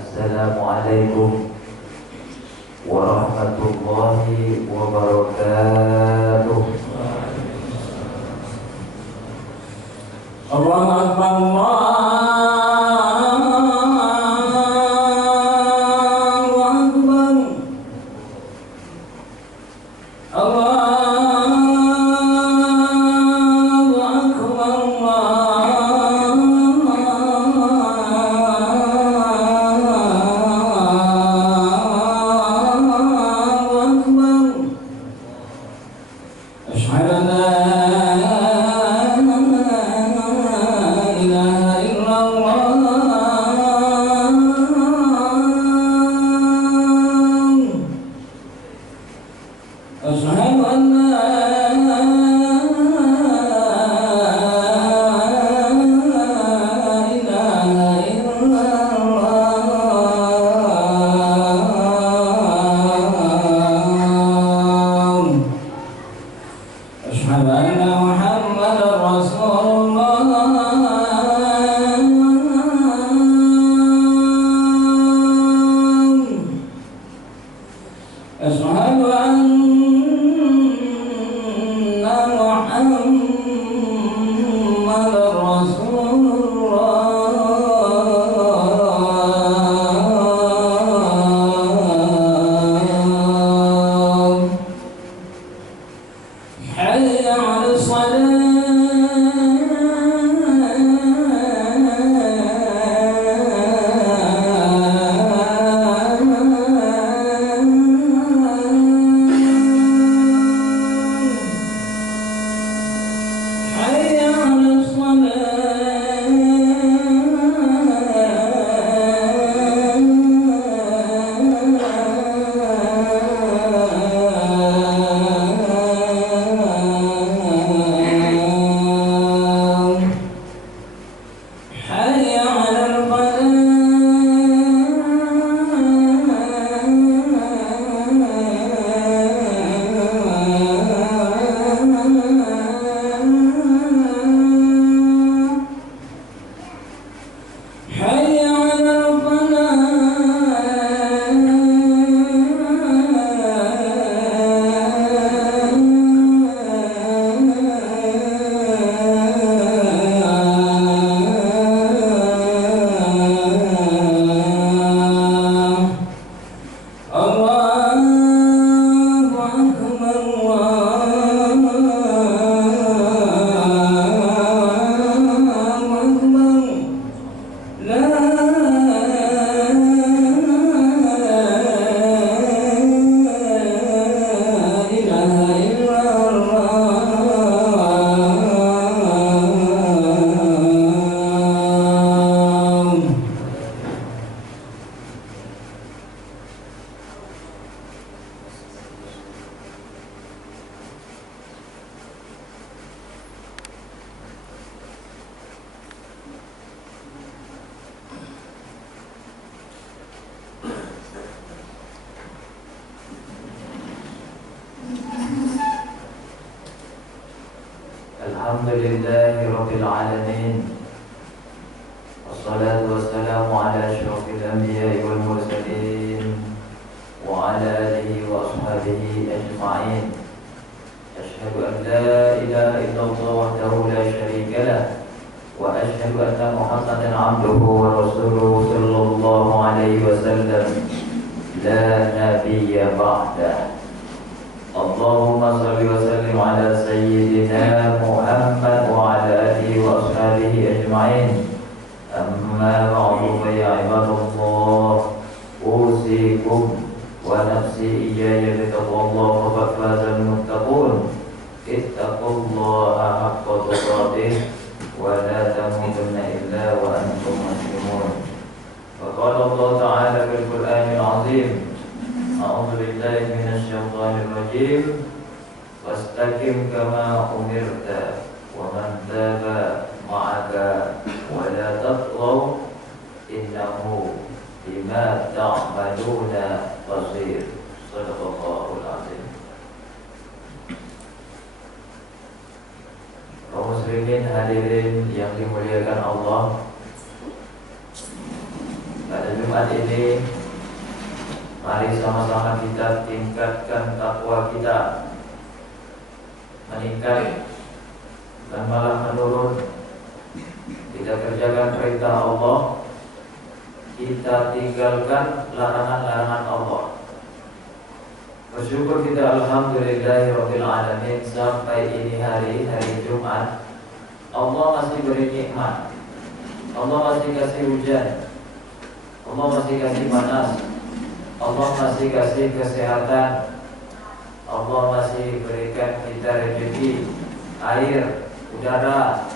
Assalamualaikum warahmatullahi wabarakatuh. Allahu Akbar, Allahu Akbar, Allahu Akbar. Alhamdulillahi Rabbil Alamin. Wassalatu wassalamu ala asyrafil anbiya'i wal mursalin wa ala alihi wa ashabihi ajma'in. Ashhadu an la ilaha illallah wahdahu la syarika lah wa ashhadu anna Muhammadan abduhu wa rasuluhu sallallahu alaihi wasallam la nabiyya ba'dah. Allahumma salli wa sallim ala sayyidina Muhammad wa ala alihi wa ashabihi ajma'in. Amma ba'du fa ya ibadallah, usikum wa nafsi iyaya bitaqwallah faqad fazal muttaqun. Ittaqullaha haqqa tuqatih wa la tamutunna illa wa antum muslimun. Wa qala Allah ta'ala fil Qur'anil 'azim, a'udzu billahi minasy syaithanir rajim. Wastaqim kama umirta wa man taba ma'aka wa la tatghaw innahu bima ta'maluna basir. Shadaqallahul azim. Kaum muslimin hadirin yang dimuliakan Allah, Pada Jumat ini, mari sama-sama kita tingkatkan takwa kita, meningkat dan malah menurun. Kita kerjakan perintah Allah, kita tinggalkan larangan-larangan Allah. Bersyukur kita alhamdulillahirabbil alamin sampai ini hari Jumat, Allah masih beri nikmat, Allah masih kasih hujan, Allah masih kasih panas, Allah masih kasih kesehatan, Allah masih berikan kita rezeki, air, udara,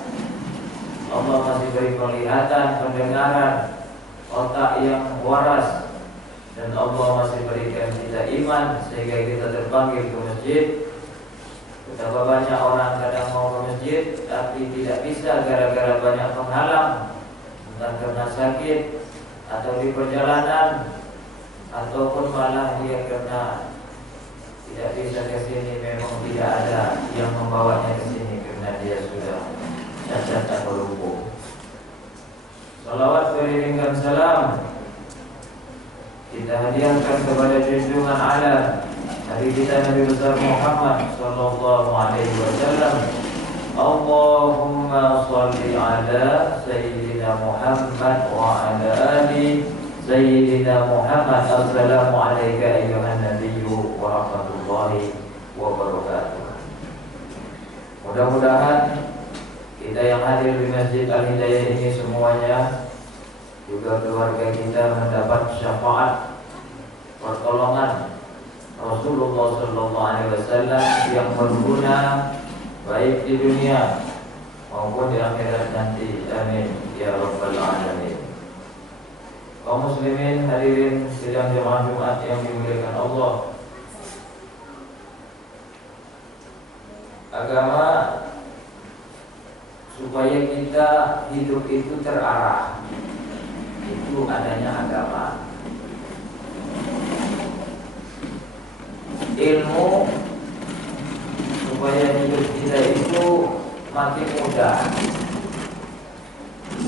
Allah masih beri penglihatan, pendengaran, otak yang waras, dan Allah masih berikan kita iman sehingga kita terpanggil ke masjid. Betapa banyak orang kadang mau ke masjid tapi tidak bisa gara-gara banyak penghalang, entah karena sakit atau di perjalanan, ataupun malah dia karena tidak bisa ke sini, memang tidak ada yang membawanya ke sini karena dia sudah cacat atau lumpuh. Salawat beriringkan salam kita hadiahkan kepada junjungan alam Nabi kita Nabi besar Muhammad sallallahu alaihi wasallam. Allahumma shalli ala sayyidina Muhammad wa ala ali sayyidina Muhammad. Assalamu alayka ayyuhan nabiyyu wa rahmatullahi wa barakatuh. Mudah-mudahan kita yang hadir di Masjid Al-Hidayah ini semuanya, juga keluarga kita, mendapat syafaat pertolongan Rasulullah sallallahu alaihi wasallam yang berguna baik di dunia maupun di akhirat nanti. Amin ya rabbal alamin. Kaum muslimin hadirin sidang jemaah Jumat yang dimuliakan Allah, agama supaya kita hidup itu terarah, itu adanya agama. Ilmu supaya hidup kita itu makin mudah.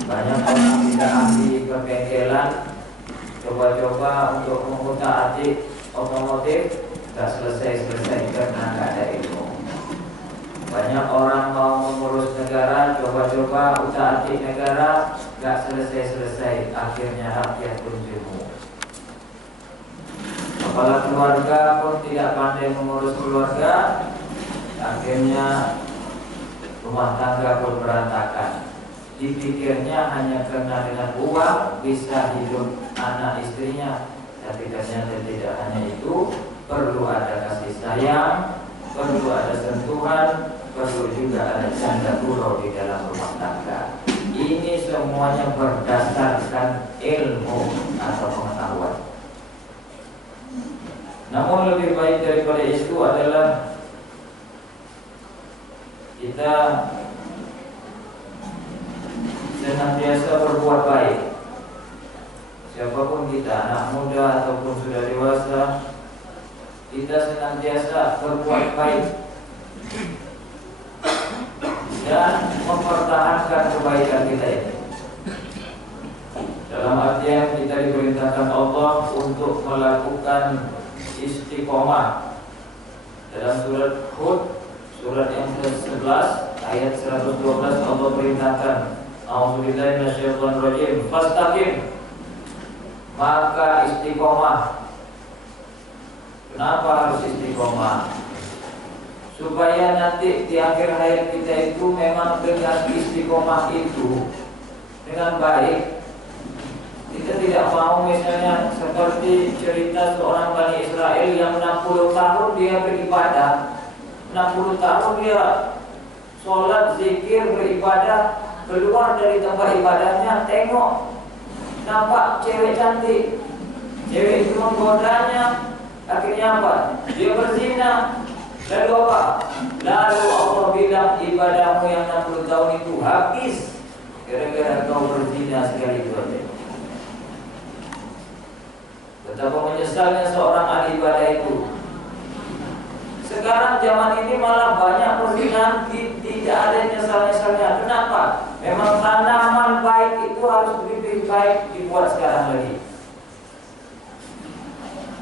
Banyak orang tidak ahli kebengkelan, coba-coba untuk mengutak-atik otomotif, gak selesai-selesai karena gak ada ilmu. Banyak orang mau mengurus negara, coba-coba utak-atik negara, gak selesai-selesai, akhirnya rakyat pun jemu. Kepala keluarga pun tidak pandai mengurus keluarga, akhirnya rumah tangga pun berantakan. Dipikirnya hanya karena dengan uang bisa hidup anak istrinya, tapi ternyata tidak hanya itu, perlu ada kasih sayang, perlu ada sentuhan, perlu juga ada canda gurau di dalam rumah tangga. Ini semuanya berdasarkan ilmu atau pengetahuan. Namun lebih baik daripada itu adalah kita senantiasa berbuat baik. Siapapun kita, anak muda ataupun sudah dewasa, kita senantiasa berbuat baik dan mempertahankan kebaikan kita ini. Dalam artian kita diperintahkan Allah untuk melakukan istiqomah. Dalam surat Hud, surat yang ke-11 ayat 112, Allah perintahkan, a'udzubillahi minasyaitonir rajim, fastaqim, maka istiqomah. Kenapa harus istiqomah? Supaya nanti di akhir hayat kita itu memang dengan istiqomah itu dengan baik. Kita tidak mau misalnya seperti cerita seorang Bani Israel yang 60 tahun dia beribadah, 60 tahun dia sholat, zikir, beribadah, keluar dari tempat ibadahnya, tengok nampak cewek cantik, cewek itu menggodanya, akhirnya apa? Dia berzina. Lalu apa? Lalu Allah bilang ibadahmu yang 60 tahun itu habis gara-gara kau berzina sekali itu aja. Betapa menyesalnya seorang ahli ibadah itu. Sekarang zaman ini malah banyak perzinahan tidak ada nyesal-nyesalnya. Kenapa? Memang tanaman baik itu harus lebih baik dibuat sekarang lagi.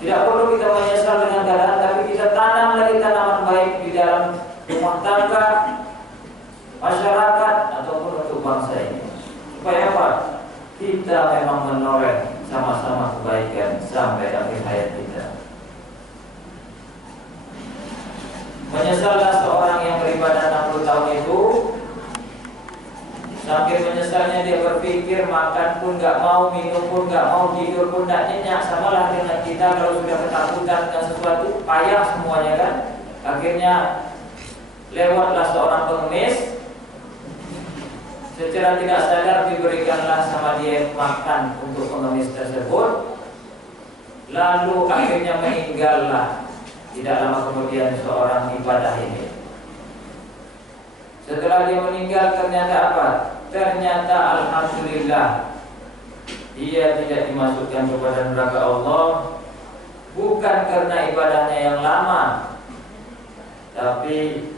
Tidak perlu kita menyesal dengan keadaan, tapi kita tanam lagi tanaman baik di dalam rumah tangga, masyarakat, ataupun untuk bangsa ini. Supaya apa? Kita memang menoreh sama-sama kebaikan sampai akhir hayat kita. Menyesallah seorang yang beribadah 60 tahun itu, sampai menyesalnya dia berpikir makan pun gak mau, minum pun gak mau, tidur pun gak nyenyak. Samalah dengan kita kalau sudah ketakutan dengan sesuatu, payah semuanya kan. Akhirnya lewatlah seorang pengemis, secara tidak sadar diberikanlah sama dia makan untuk pengemis tersebut. Lalu akhirnya meninggallah tidak lama kemudian seorang ibadah ini. Setelah dia meninggal ternyata apa? Ternyata alhamdulillah dia tidak dimasukkan kepada neraka Allah, bukan karena ibadahnya yang lama, tapi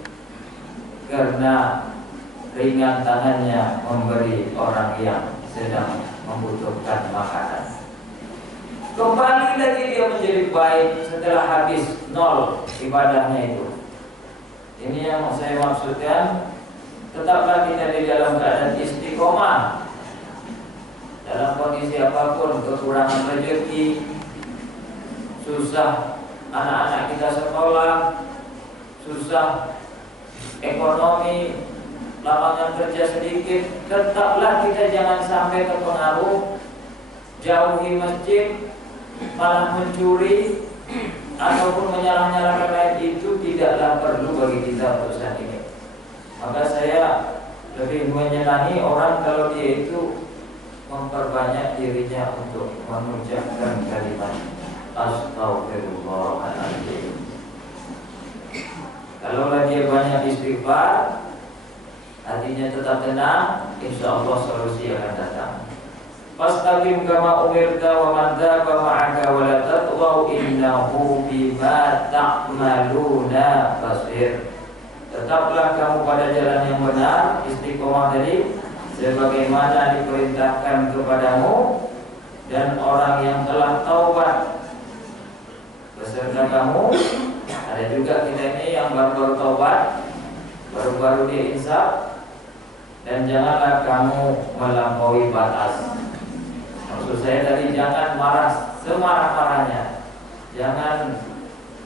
karena ringan tangannya memberi orang yang sedang membutuhkan makanan. Kembali lagi dia menjadi baik setelah habis nol ibadahnya itu. Ini yang saya maksudkan. Tetaplah kita di dalam keadaan istiqomah dalam kondisi apapun, kekurangan rezeki, susah anak-anak kita sekolah, susah ekonomi, lapangan kerja sedikit, tetaplah kita jangan sampai terpengaruh, jauhi masjid, malah mencuri ataupun menyalah-nyalahkan lain. Itu tidaklah perlu bagi kita untuk saat ini. Maka saya lebih menyenangi orang kalau dia itu memperbanyak dirinya untuk mengucapkan kalimat Astaghfirullahaladzim. Kalau dia banyak istighfar, hatinya tetap tenang, insya Allah solusi akan datang. Fastaqim kama umirta wa man dzaba ma'aka wa la tatghaw innahu bima ta'maluna basir. Tetaplah kamu pada jalan yang benar, istiqomah tadi, sebagaimana diperintahkan kepadamu, dan orang yang telah taubat beserta kamu. Ada juga kita ini yang baru-baru taubat, baru-baru dia insaf. Dan janganlah kamu melampaui batas. Maksud saya tadi, jangan marah semarah-marahnya, jangan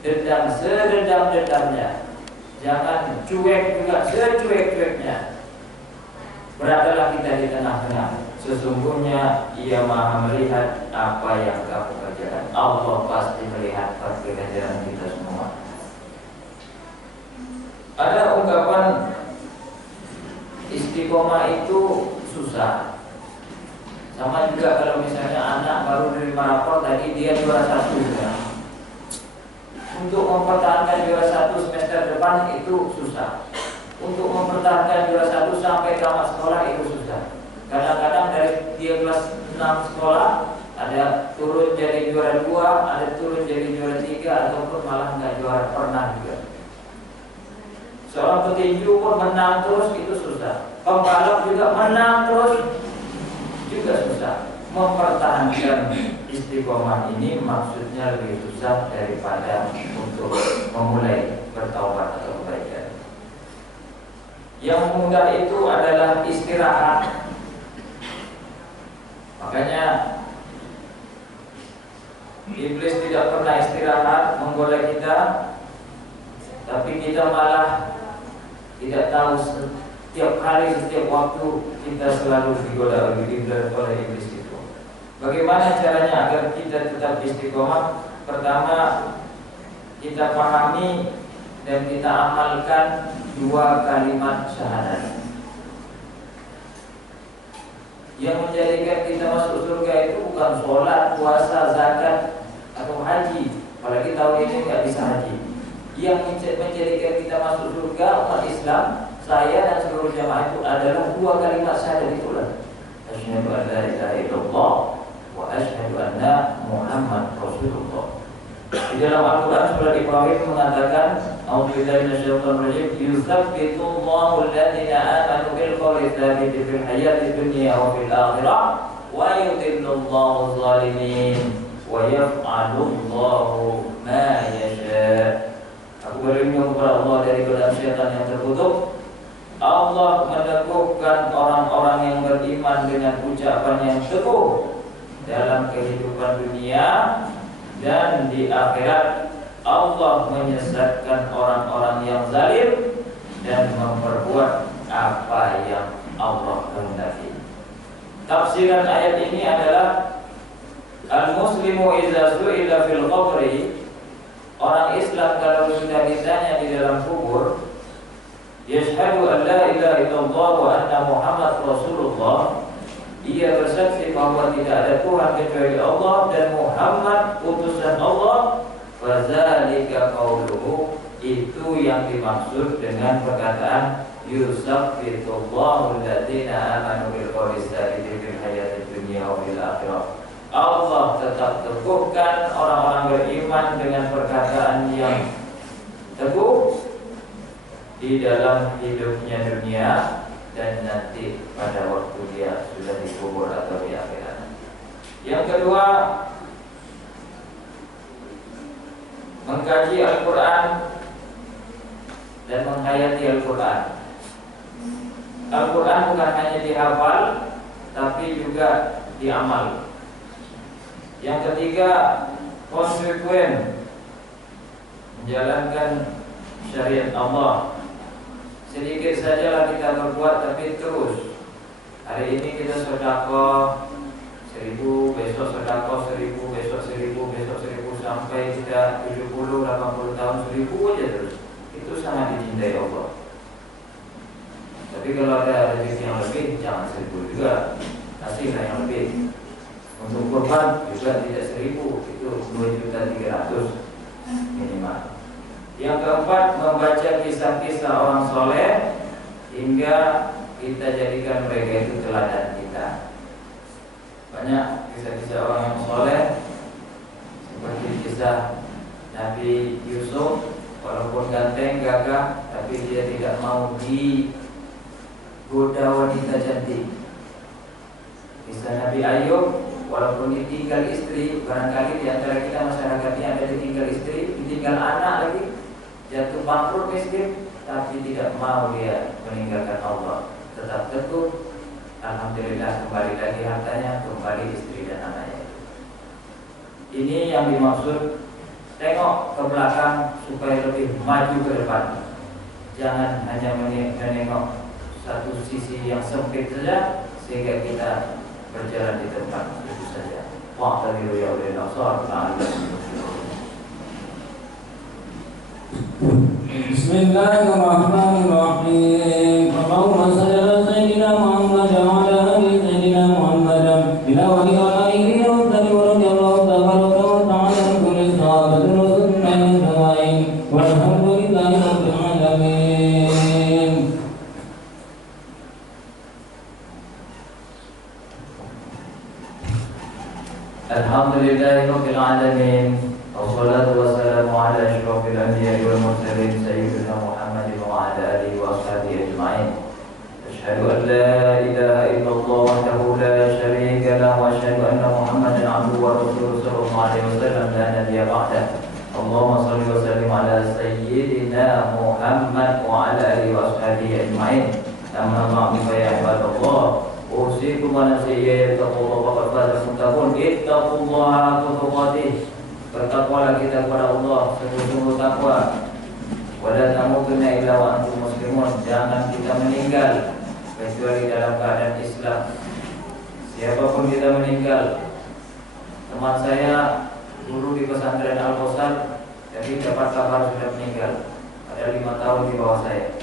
dendam sedendam-dendamnya, jangan cuek juga secuek-cueknya. Beradalah kita di tengah-tengah. Sesungguhnya Ia Maha melihat apa yang kamu kerjakan. Allah pasti melihat pekerjaan kita semua. Ada ungkapan istiqomah itu susah. Sama juga kalau misalnya anak baru menerima rapor tadi dia juara 1 ya. Untuk mempertahankan juara 1 semester depan itu susah. Untuk mempertahankan juara 1 sampai tamat sekolah itu susah. Kadang-kadang dari dia kelas 6 sekolah ada turun jadi juara 2, ada turun jadi juara 3, ataupun malah nggak juara pernah juga. Seorang petinju pun menang terus itu susah. Pembalap juga menang terus juga susah. Mempertahankan istiqomah ini maksudnya lebih susah daripada untuk memulai bertaubat atau kebaikan. Yang mudah itu adalah istirahat. Makanya iblis tidak pernah istirahat menggoda kita, tapi kita malah tidak tahu setiap hari, setiap waktu kita selalu digoda oleh iblis itu. Bagaimana caranya agar kita tetap istiqomah? Pertama, kita pahami dan kita amalkan 2 kalimat syahadat. Yang menjadikan kita masuk surga itu bukan sholat, puasa, zakat, atau haji. Apalagi tahun ini nggak bisa haji. Yang menjadikan kita masuk surga umat Islam, saya dan seluruh jamaah itu adalah 2 kalimat syahadat itulah. Asyhadu an la ilaha illallah wa asyhadu anna Muhammad Rasulullah. Di dalam Al-Quran surat Ibrahim mengatakan A'udzu billahi minasyaitonir rajim. Yusabbitu Allahu alladziina aamanu bil qawli tsabiti fil hayatid dunya wa fil akhirah wa yudhillu Allahu adh-dhalimin wa yaf'alu Allahu ma yasha'. Aku berlindung kepada Allah dari godaan syaitan yang terkutuk. Allah meneguhkan orang-orang yang beriman dengan ucapan yang teguh dalam kehidupan dunia dan di akhirat. Allah menyesatkan orang-orang yang zalim dan memperbuat apa yang Allah kehendaki. Tafsiran ayat ini adalah al-muslimu idza su'ila fil qabri, orang Islam kalau sudah ditanya di dalam kubur, yashhadu an la ilaha illallah wa anna Muhammad Rasulullah, ia bersaksi bahwa tidak ada Tuhan kecuali Allah dan Muhammad utusan Allah. Fadzalika qauluhu, itu yang dimaksud dengan perkataan yusabbitullahu alladziina aamanu bil qawli tsabiti fil hayatid dunya wa fil akhirah. Allah tetap teguhkan orang-orang beriman dengan perkataan yang teguh di dalam hidupnya dunia dan nanti pada waktu dia sudah dikubur atau di akhirat. Yang kedua, mengkaji Al-Quran dan menghayati Al-Quran. Al-Quran bukan hanya dihafal, tapi juga diamal. Yang ketiga, konsekuen menjalankan syariat Allah. Sedikit sajalah kita berbuat, tapi terus. Hari ini kita sedekah 1000, besok sedekah 1000, besok 1000, besok 1000, sampai kita 70, 80 tahun 1000 aja terus. Itu sangat dicintai Allah. Tapi kalau ada rezeki yang lebih, jangan 1000 juga, kasihlah yang lebih. Untuk kurban juga tidak 1000, itu 2.300.000 minimal. Yang keempat, membaca kisah-kisah orang soleh hingga kita jadikan mereka itu teladan kita. Banyak kisah-kisah orang yang soleh, seperti kisah Nabi Yusuf, walaupun ganteng, gagah, tapi dia tidak mau digoda wanita cantik. Kisah Nabi Ayub, walaupun ditinggal istri, barangkali di antara kita masyarakatnya ada ditinggal istri, ditinggal anak lagi, jatuh bangkrut miskin, tapi tidak mau dia meninggalkan Allah, tetap teguh. Alhamdulillah, kembali lagi hartanya, kembali istri dan anaknya. Ini yang dimaksud, tengok ke belakang supaya lebih maju ke depan. Jangan hanya menengok satu sisi yang sempit saja sehingga kita berjalan di tempat itu saja. Wa'tadiru ya ulil absar la'allakum tuflihun. Bismillahirrahmanirrahim. Allahumma shalli ala sayyidina Muhammad wa ala ali sayyidina Muhammad. Bila wali wa alihi wa radhiyallahu tabaraka wa ta'ala an kulli sahabatin rasulillah ajma'in. Walhamdulillahi rabbil alamin. Alhamdulillahi rabbil alamin. Wassalatu wassalamu ala asyrafil anbiya'i wal mursalin sayyidina Muhammadin wa ala alihi wa ashabihi ajma'in. Asyhadu an la ilaha illallah wahdahu la syarika lahu wa asyhadu anna Muhammadan 'abduhu wa rasuluhu sallallahu alaihi wasallam la nabiyya ba'dah. Allahumma shalli wa sallim ala sayyidina Muhammad wa ala alihi wa ashabihi ajma'in. Amma ba'du fa ya ibadallah, usikum wa nafsi taqullaha wa qad faza ittaqullaha haqqa tuqatih. Bertakwalah kita kepada Allah sungguh-sungguh takwa. Wala tamutunna illa wa antum muslimun. Jangan kita meninggal kecuali dalam keadaan Islam. Siapapun kita meninggal. Teman saya guru di pesantren Al-Qausar, jadi dapat kabar sudah meninggal. Ada 5 tahun di bawah saya.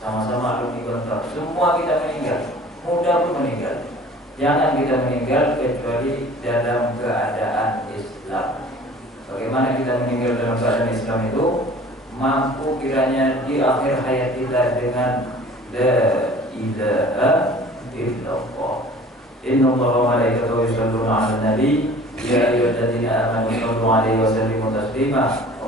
Sama-sama alumni Gontor. Semua kita meninggal. Muda pun meninggal. Jangan kita meninggal kecuali dalam keadaan Islam. Bagaimana kita meninggal dalam keadaan Islam itu? Mampu kiranya di akhir hayat kita dengan la ilaha illallah. Innallaha wa malaikatahu yusholluna 'alan nabi ya ayyuhalladzina amanu shallu 'alaihi wa sallimu taslima.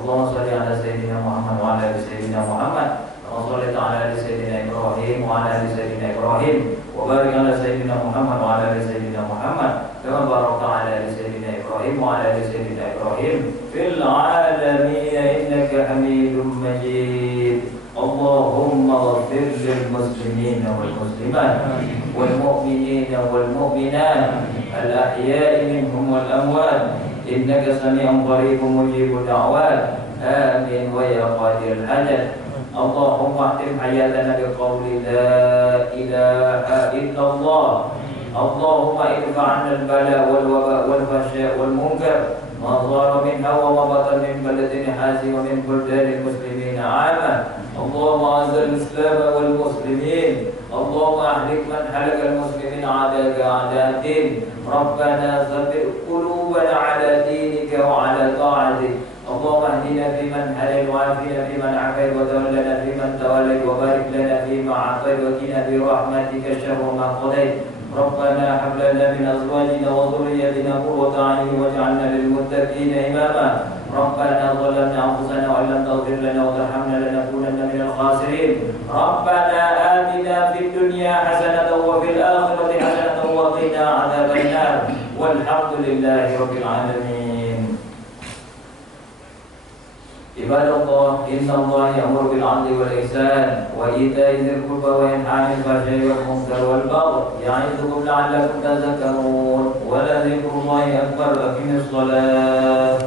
اللهم صل على سيدنا محمد وعلى ال سيدنا محمد كما صليت على ال سيدنا ابراهيم وعلى ال سيدنا ابراهيم وبارك على سيدنا محمد وعلى ال سيدنا محمد كما باركت على ال سيدنا ابراهيم وعلى ال سيدنا ابراهيم في العالمين انك حميد مجيد. اللهم اغفر للمسلمين والمسلمات والمؤمنين والمؤمنات الأحياء منهم والأموات إنك سميع قريب مجيب الدعوات. آمين ويا قادر الحاجات. اللهم اختم حياتنا بقول لا إله إلا الله. اللهم ادفع عنا البلاء والوباء والفحشاء والمنكر ما ظهر منها وما بطن من بلدنا هذه ومن بلدان المسلمين عامة. اللهم اعز الاسلام والمسلمين. اللهم اهلك من هلك المسلمين عداك اعداء الدين. ربنا ثبت قلوبنا على دينك وعلى طاعتك. اللهم اهدنا فيمن هديت وعافنا فيمن عافيت وتولنا فيمن توليت وبارك لنا فيما اعطيت وقنا برحمتك شر ما قضيت. ربنا هب لنا من ازواجنا وذريتنا قرة اعين واجعلنا للمتقين اماما. ربنا ظلمنا انفسنا وان لم تغفر لنا وترحمنا لنكونن من الخاسرين. ربنا آتنا في الدنيا حسنة وفي الآخرة حسنة وقنا عذاب النار والحمد لله رب العالمين. عباد الله إن الله يأمر بالعدل والإحسان وإيتاء ذي القربى وينهى عن الفحشاء والمنكر والبغي يعظكم لعلكم تذكرون ولذكر الله أكبر. أقم الصلاة.